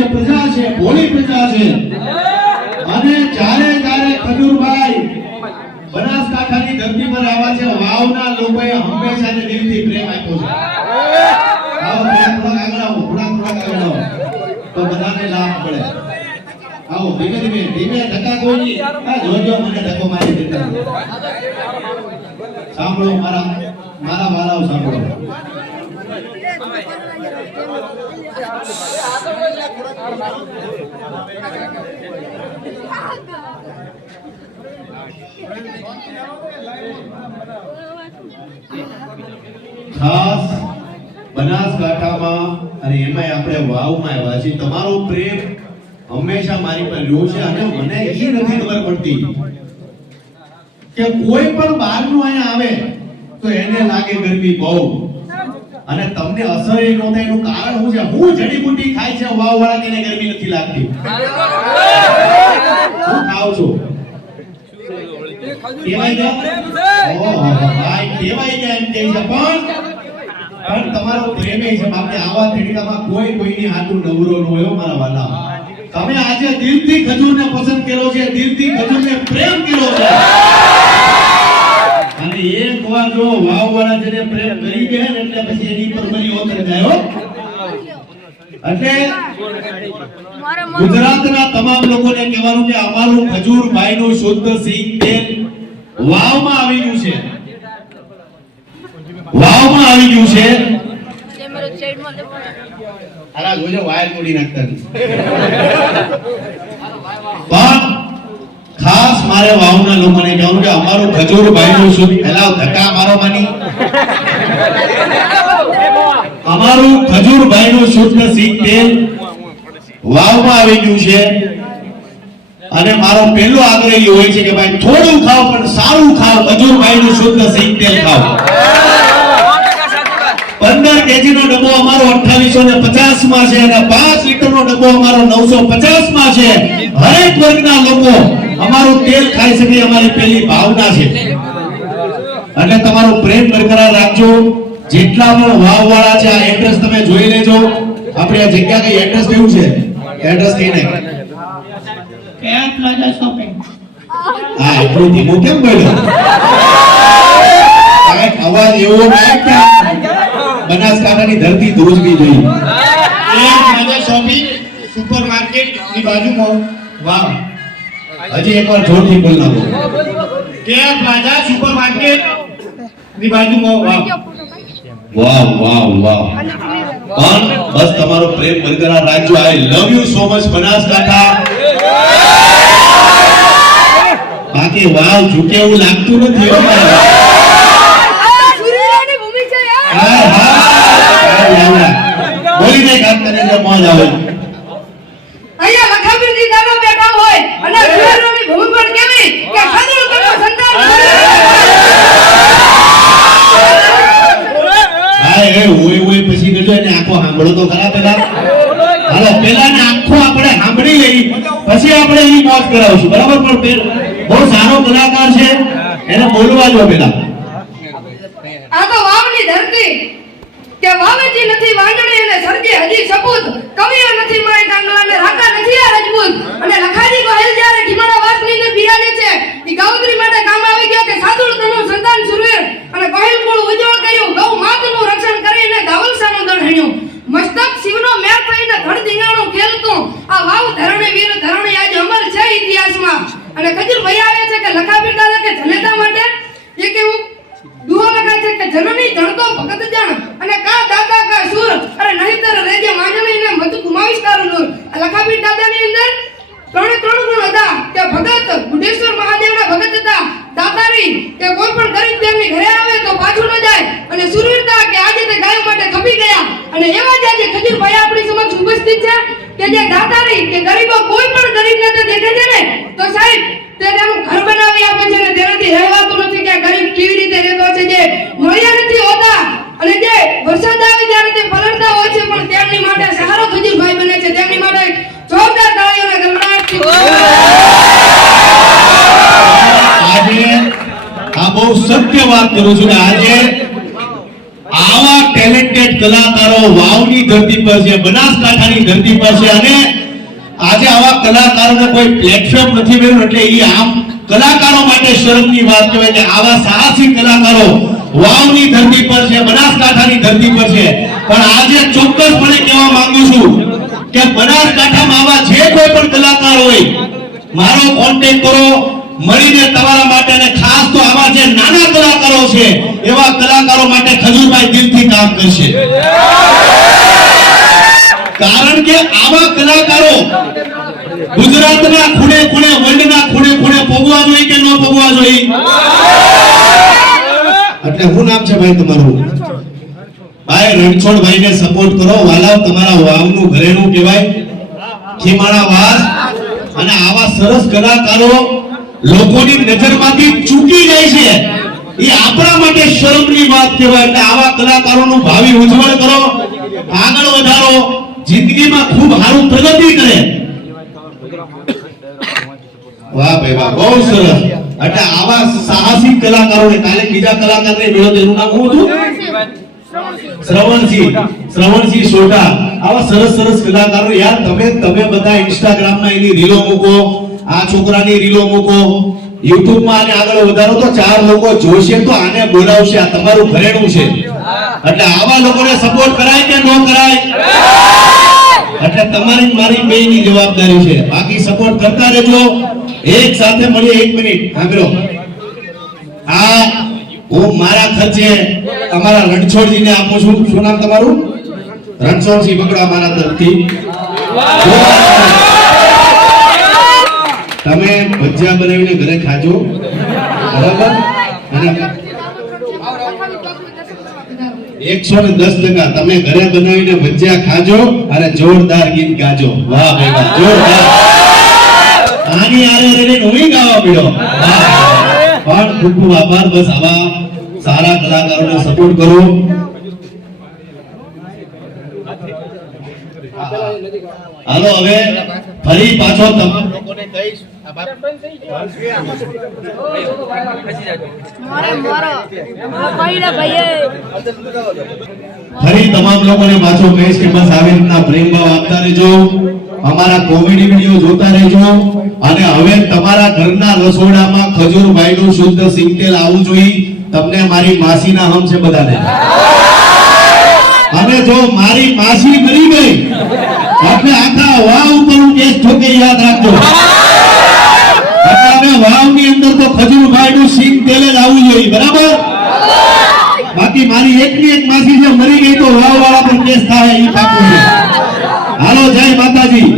જે પ્રજા છે, ભોળી પ્રજા છે. અને જ્યારે જ્યારે ખજૂરભાઈ બનાસકાંઠાની ધરતી પર આવ્યા છે, વાવના લોકોએ હંમેશા ને દિલથી પ્રેમ આપ્યો છે. આવો થોડાક થોડા આગળ આવો, થોડા થોડાક આગળ તો બધાને લાભ મળે. આવો, ધીમે ધીમે ધીમે ધક્કા કોઈ આ જોજો મને ધક્કો મારી દેતા સાંભળો મારા મારા વાલાઓ સાંભળો. ખાસ બનાસકાંઠામાં અને એમાંય આપણે વાવમાં આવ્યા છીએ. તમારો પ્રેમ હંમેશા મારી પર રહ્યો છે અને મને એ નથી ખબર પડતી કે કોઈ પણ બહારનું અહીંયા આવે તો એને લાગે ગરમી બહુ. અને તમને અસર એ ન એનું કારણ શું છે? હું જડીબુટી ખાય છે વાવ વાળા તેને ગરમી નથી લાગતી. હું ખાઉં છું. તમારો પ્રેમ છે આવા તેડીકામાં કોઈ કોઈની હાથું નવરો ન હોય મારા વાલા. તમે આજે દિલથી ખજૂરને પસંદ કર્યો છે, દિલથી ખજૂરને પ્રેમ કર્યો છે. અને એક વાર જો વાવ વાળા જેને પ્રેમ કરી ગયા ને એટલે પછી એની પર મરી ઓતર ગયો એટલે ગુજરાતના તમામ લોકોને કહેવાનું કે અમારું ખજૂરભાઈનું શુદ્ધ સિંગ તેલ વાવમાં આવી ગયું છે. વાવમાં આવી ગયું છે. અરે જોજો, વાયર મોડી નાખતા. પણ ખાસ મારે વાવના લોકોને કહેવાનું કે અમારું ખજૂરભાઈનું શુદ્ધ પહેલા ધક્કા મારો માની. અમારું ખજૂરભાઈનું શુદ્ધ સિંગ તેલ વાવમાં આવી ગયું છે. અને મારો પહેલો આગ્રહ હોય છે કે ભાઈ, થોડું ખાઓ, પણ સારું ખાઓ ખજૂરભાઈનું શુદ્ધ સિંગ તેલ ખાઓ. પંદર કેજી નો ડબ્બો અમારો અઠાવીસો ને પચાસમાં છે અને પાંચ લીટર નો ડબ્બો અમારો નવસો પચાસમાં છે. હરેક વર્ગના લોકો અમારું તેલ ખાઈ શકે અમારી પહેલી ભાવના છે. એટલે તમારો પ્રેમ બરકરાર રાખજો. જેટલા પણ વાવ વાળા છે આ એડ્રેસ તમે જોઈ લેજો. આપણે આ જગ્યા કઈ એડ્રેસ કેવું છે? એડ્રેસ કઈ નહીં. કેર પ્લાઝા શોપિંગ હા એટલું ધીમું કેમ બોલ્યો કાંઈક અવાજ એવો ના કે બનાસકાંઠાની ધરતી ધ્રુજવી જોઈએ પ્લાઝા શોપિંગ સુપરમાર્કેટની બાજુમાં વાહ હજી એકવાર જોરથી બોલ નાખો કેર પ્લાઝા સુપરમાર્કેટની બાજુમાં વાવ વાહ. વાહ વાહ પણ બસ તમારો પ્રેમ બરકરાર રાખજો. I love you so much Banaskantha. બાકી વાવ ઝૂકે એવું લાગતું નથી. બોલી દે કામ કરે મોજ આવે. અહીંયા લખાબીરજી દાદા બેઠા હોય. અને સૂર્યની ભૂમિ પર કેવી? કે ખંડું કરવું સંતાન? હા એ ઓય ઓય પછી કહેજો એને આખો સાંભળો તો ખરા પેલા. હાલો પેલા ને આખો આપણે સાંભળી લઈ પછી આપણે એની મોજ કરાવશું. બરાબર? પણ બહુ સારો કલાકાર છે. એને બોલવા જો પેલા. આ તો વાવની ધરતી. કે વાવેજી નથી વાંદળી અને સરજે હજી સપૂત. કવિઓ નથી માય કાંગલા અને રાકા નથી આ રજપૂત અને લખાજી ગોહિલ જ્યારે ખીમાડા વાસની અંદર બિરાજે છે ઈ ગાઉત્રી માટે કામ આવી ગયો કે સાદુળ તનું સંતાન સુરવીર અને ગોહિલ કુળ ઉજ્જવળ કર્યું ગૌ માતનું રક્ષણ કરીને ગાવલસાનું દળ હણ્યું મસ્તક શિવનો મેર થઈને ધડ ધીંગાણું ખેલતું આ વાવ ધરણે વીર ધરણે આજ અમર છે ઇતિહાસમાં અને ખજૂર ભાઈ આવે છે કે લખાબીર દાદા કે જનેતા માટે એક એવું દુહો લખાય છે કે જનની જણતો ભગત જણ અને કા દાદા કા સુર અરે નહીતર રેજે માંજણી ને મત ગુમાવીશ તારું નૂર આ લખાબીર દાદાની અંદર ત્રણે ત્રણ ગુણ હતા કે ભગત બુઢેશ્વર મહાદેવના ભગત હતા દાતારી કે કોઈ પણ ગરીબ તેમની ઘરે આવે તો પાછું ન જાય અને સુરવીરતા કે આજે તે ગાયો માટે કપી ગયા. અને એવા જ આજે ખજૂરભાઈ આપણી સમક્ષ ઉપસ્થિત છે. કે જે દાતારી કે ગરીબો કોઈ પણ ગરીબને તો દેખે છે ને, તો સાહેબ તેનું ઘર બનાવી આપે છે અને તેનાથી રહેવાતું નથી કે ગરીબ કેવી રીતે રહેતો છે જે મળ્યા નથી હોતા. અને જે વરસાદ આવે ત્યારે તે પલળતા હોય છે, પણ તેમની માટે સહારો ખજૂરભાઈ બને છે. તેમની માટે જોરદાર તાળીઓના ગણગણાટથી આજે આ બહુ સત્ય વાત કરું છું કે આજે કલાકારો વાવની ધરતી પર છે, બનાસકાંઠાની ધરતી પર છે અને આજે આવા કલાકારોને કોઈ પ્લેટફોર્મ નથી મળ્યું એટલે એ આમ કલાકારો માટે શરમની વાત કહેવાય કે આવા સાહસી કલાકારો વાવની ધરતી પર છે, બનાસકાંઠાની ધરતી પર છે. પણ આજે ચોક્કસપણે કહેવા માંગુ છું કે બનાસકાંઠામાં આવા જે કોઈ પણ કલાકાર હોય, મારો કોન્ટેક્ટ કરો, મળીને તમારા માટે તો આવા જે નાના કલાકારો છે, એવા કલાકારો માટે ખજુરભાઈ દિલથી કામ કરશે. કારણ કે આવા કલાકારો ગુજરાતના ખૂણે ખૂણે, વર્લ્ડના ખૂણે ખૂણે પગવા જોઈએ કે ન પગવા જોઈએ? એટલે શું નામ છે ભાઈ તમારું? ભાઈ રણછોડભાઈ ને સપોર્ટ કરો. વાલાવ તમારા વાવનું ઘરેનું કહેવાય. ખીમાણા વાસ અને આવા સરસ કલાકારો લોકોની નજરમાંથી ચૂકી જાય છે. એ આપણા માટે શરમની વાત કહેવાય. એટલે આવા કલાકારોનું ભાવિ ઉજ્જવળ કરો. આગળ વધારો. જિંદગીમાં ખૂબ સારું પ્રગતિ કરે. વાહ ભાઈ વાહ, બહુ સરસ. એટલે આવા સાહસિક કલાકારોને કાલે બીજા કલાકારને મળ્યો તેનું નામ શું હતું? શ્રવણસિંહ. શ્રવણસિંહ સોઢા. આવા સરસ સરસ કલાકારો. યાર, તમે તમે બધા ઇન્સ્ટાગ્રામમાં એની રીલો મૂકો. આ છોકરાની રીલો મૂકો. યુટ્યુબમાં આને આગળ વધારો તો ચાર લોકો જોશે તો આને બોલાવશે. આ તમારું ઘરેણું છે. એટલે આવા લોકોને સપોર્ટ કરાય કે ન કરાય? એટલે તમારી મારી બેયની જવાબદારી છે. બાકી સપોર્ટ કરતા રહેજો. એક સાથે મળીએ, એક મિનિટ. સાંભળો. આ હું મારા ખર્ચે અમારા રણછોડજીને આપું છું. શું નામ તમારું? રણછોડજી બગડા મારા તરફથી. તમે ભજીયા બનાવીને ઘરે ખાજો. બરાબર? એકસો ને દસ ટકા તમે ઘરે બનાવીને ભજીયા ખાજો અને જોરદાર ગીત ગાજો. વાહ ભાઈ વાહ, જોરદાર. આની આરે આરે નવી ગાવા પડ્યો પણ ખૂબ ખૂબ આભાર. બસ આવા સારા કલાકારોને સપોર્ટ કરો. હાલો, હવે ફરી પાછો તમામ લોકોને કહીશ ફરી તમામ લોકોને પાછો મેચ કે આવી રીતના પ્રેમ ભાવ આપતા રહેજો. અમારા કોમેડી વીડિયો જોતા રહેજો. અને હવે તમારા ઘરના રસોડામાં ખજૂરભાઈનું શુદ્ધ સિંગતેલ આવવું જોઈએ. તમને મારી માસીના હમ છે બધાને. અને જો મારી માસી મરી ગઈ એટલે આખા વાવ ઉપર હું કેસ ઠોકે યાદ રાખજો. હવે વાવની અંદર તો ખજૂરભાઈનું સિંગ તેલ જ આવવું જોઈએ બરાબર? બાકી મારી એકની એક માસી જે મરી ગઈ તો વાવ વાળા પર કેસ થાય એ પાકું છે. હાલો જય માતાજી.